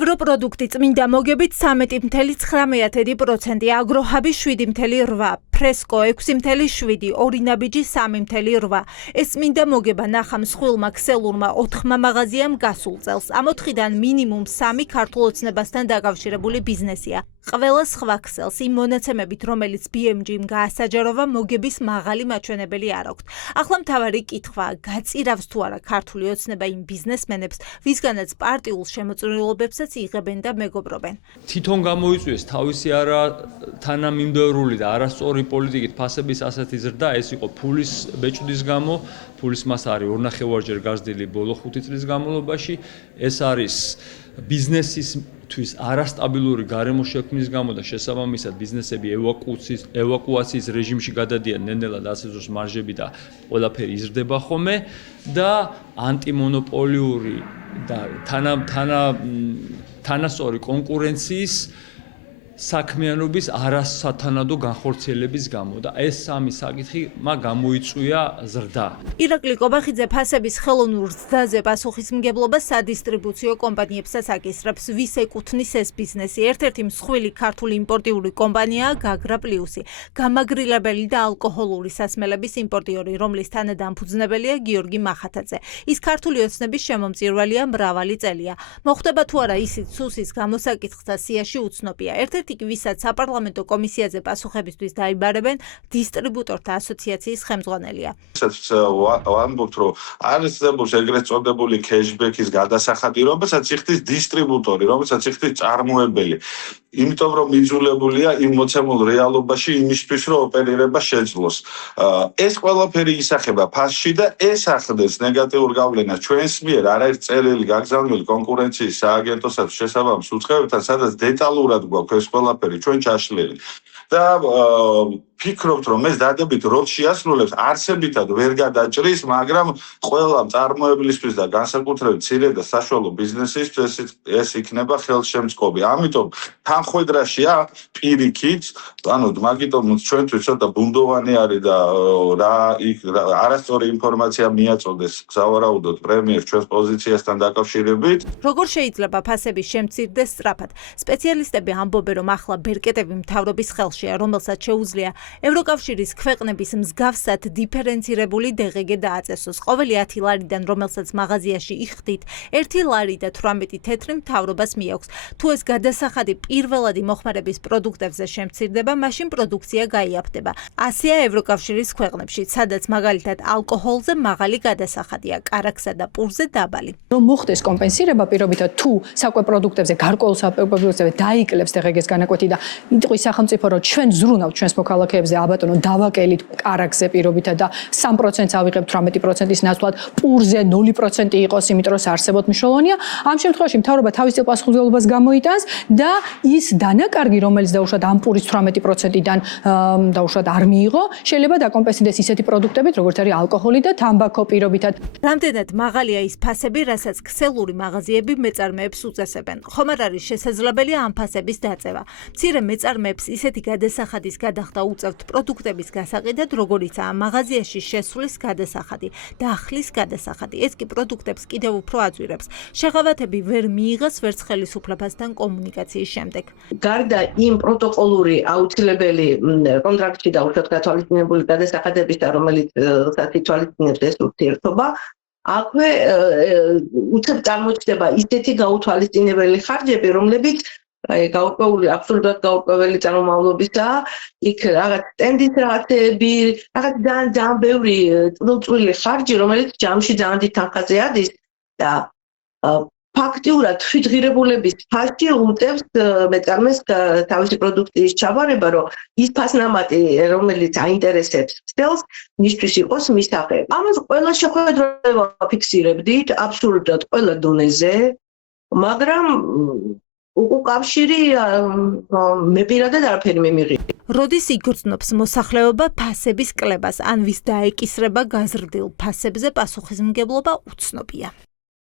ევროპროდუქტი წმინდა მოგებით 13.9%, აგროჰაბი 7.8%, ფრესკო 6.7%, ორინაბიჯი 3.8%. ეს წმინდა მოგება ნახა მსხვილმა ქსელურმა 4 მაღაზიამ გასულ წელს. ამ 4-დან მინიმუმ 3 ქართულ ოცნებასთან დაკავშირებული ბიზნესია. ყველა სხვა ქსელს იმ მონაცემებით, რომელიც BMG-მ გაასაჯაროვა, მოგების მაღალი მაჩვენებელი არ აქვთ. ახლა მთავარი კითხვაა, გაწირავს თუ არა ქართული ოცნება იმ ბიზნესმენებს, ვისგანაც პარტიულ შემოწირულობებსაც იღებენ და მეგობრობენ. თვითონ გამოიწვიეს თავისი არა თანამიმდევრული და არასწორი პოლიტიკით ფასების ასეთი ზრდა, ეს იყო ფულის ბეჭდის გამო, ფულის მასა არის 2.5-ჯერ გაზრდილი ბოლო 5 წლის განმავლობაში, ეს არის ბიზნესისთვის არასტაბილური გარემო შექმნის გამო და შესაბამისად ბიზნესები ევაკუაციის რეჟიმში გადადიან ნელ-ნელა და ასე ზუსტ მარჟები და ყველაფერი იზრდება ხოლმე და ანტიმონოპოლიური და თანასწორი კონკურენციის საქმიანობის არასათანადო განხორციელების გამო და ეს სამი საკითხი გამოიწვია ზრდა. ირაკლი კობახიძე ფასების ხელოვნურ ზრდაზე პასუხისმგებლობას სადისტრიბუციო კომპანიებსაც აკისრებს, ვის ეკუთვნის ეს ბიზნესი. ერთ-ერთი მსხვილი ქართული იმპორტიული კომპანიაა გაგრა პლუსი, გამაგრილებელი და ალკოჰოლური სასმელების იმპორტიორი, რომლის თანადამფუძნებელია გიორგი მახათაძე. ის ქართული ოცნების შემომწირველია მრავალი წელია. მოხდება თუ არა ისიც სუსის გამოსაკითხთა სიაში უცნობია. ერთ-ერთი ვისაც საპარლამენტო კომისიაზე პასუხებისთვის დაიბარებენ, დისტრიბუტორთა ასოციაციის ხელმძღვანელია. ვამბობთ, რომ არის ეგრეთ წოდებული cashback-ის გადასახადი, რომელსაც იხდის დისტრიბუტორი, რომელსაც იხდის წარმოებელი. იმიტომ რომ მიძულებულია იმ მოცემულ რეალობაში იმისთვის, რომ ოპერირება შეძლოს. ეს ყველაფერი ისახება ფასში და ეს ახდენს ნეგატიურ გავლენას ჩვენს მიერ არაერთ წერილი გაგზავნილი კონკურენციის სააგენტოსთვის შესაბამის უწყებებთან, სადაც დეტალურად გვაქვს ეს ყველაფერი ჩვენ ჩაშლილი. და ფიქრობთ, რომ ეს დადებით როლს შეასრულებს, არსებითად ვერ გადაჭრის, მაგრამ ყველა მწარმოებლისთვის და განსაკუთრებით მცირე და საშუალო ბიზნესისთვის ეს იქნება ხელშემწყობი. ამიტომ თანხმედრაშია პირიქით, მაგიტომ ჩვენთვის ცოტა ბუნდოვანი არის და არასწორი ინფორმაცია მიაწოდეს სავარაუდოდ პრემიერს ჩვენს პოზიციასთან დაკავშირებით. როგორ შეიძლება ფასები შემცირდეს სწრაფად? სპეციალისტები ამბობენ, რომ ახლა ბერკეტები მთავრობის ხელშია, რომელსაც შეუძლია ევროკავშირის ქვეყნების მსგავსად დიფერენცირებული DGG დააწესოს. ყოველი 10 ლარიდან, რომელსაც მაღაზიაში იხდით, 1 ლარი და 18 თეთრი მთავრობას მიაქვს. თუ ეს გადასახადი პირველადი მოხმარების პროდუქტებზე შემცირდება, მაშინ პროდუქცია გაიაფდება. ასეა ევროკავშირის ქვეყნებში, სადაც მაგალითად ალკოჰოლზე მაღალი გადასახადია, კარაქსა და პურზე დაბალი. რომ მოხდეს კომპენსირება პირობითად თუ საკვე პროდუქტებზე, გარკვეულ საკვე პროდუქტებზე დაიკლებს DGG-ს განაკვეთი და იტყვის სახელმწიფო, რომ ჩვენ ზრუნავთ ჩვენს მოქალაქეებზე, აბატონო, დავაკელით კარაქსზე პირობითად და 3%-ს ავიღებთ 18%-ის ნაცვლად, პურზე 0% იყოს, იმიტომ რომ არსებობთ მნიშვნელოვანია. ამ შემთხვევაში მთავრობა თავის პასუხისმგებლობას გამოიტანს და ის დანაკარგი, რომელიც დაუშვათ ამ პურის 18%-დან დაუშვათ არ მიიღო, შეიძლება დაკომპენსირდეს ისეთი პროდუქტებით, როგორც არის ალკოჰოლი და თამბაქო პირობითად. რამდენად მაღალია ის ფასები, რასაც ქსელური მაღაზიები მეწარმეებს უწესებენ. ხომ არ არის შესაძლებელია ამ ფასების დაწევა. მცირე მეწარმეებს ისეთი გადასახადის გადახდა უწევთ პროდუქტების გასაყიდად, როგორიცაა მაღაზიაში შესვლის გადასახადი, დახლის გადასახადი. ეს კი პროდუქტებს კიდევ უფრო აწვირებს. შეღავათები ვერ მიიღეს ვერც ხელისუფლებასთან კომუნიკაციის შემდეგ. გარდა იმ პროტოკოლური აუცილებელი კონტრაქტში დაუშვათ გათვალისწინებული გადასახადებისა, რომელიც ითვალისწინებს ეს ურთიერთობა, აქვე უცებ წარმოჩნდება ისეთი გაუთვალისწინებელი ხარჯები, რომლებიც გაურკვეველი, აბსოლუტურად გაურკვეველი წარმომავლობისაა. იქ რაღაც სტენდის რაღაცეები, რაღაც ძალიან ბევრი წვრილი ხარჯი, რომელიც ჯამში ძალიან დიდ თანხაზე ადის და ფაქტიურად თვითღირებულების ფასი უმტევს მეწარმეს თავისი პროდუქციის ჩაბარება, რომ ის ფასნამატი, რომელიც აინტერესებს ქსელს, მისთვის იყოს მისაღები. ამას ყველა შეხვედრა ვაფიქსირებდით, აბსოლუტურად ყველა დონეზე, მაგრამ უკავშირი მე პირადად არაფერი მიმიღია. როდის იგრძნობს მოსახლეობა ფასების კლებას, ან ვის დაეკისრება გაზრდილ ფასებზე პასუხისმგებლობა უცნობია.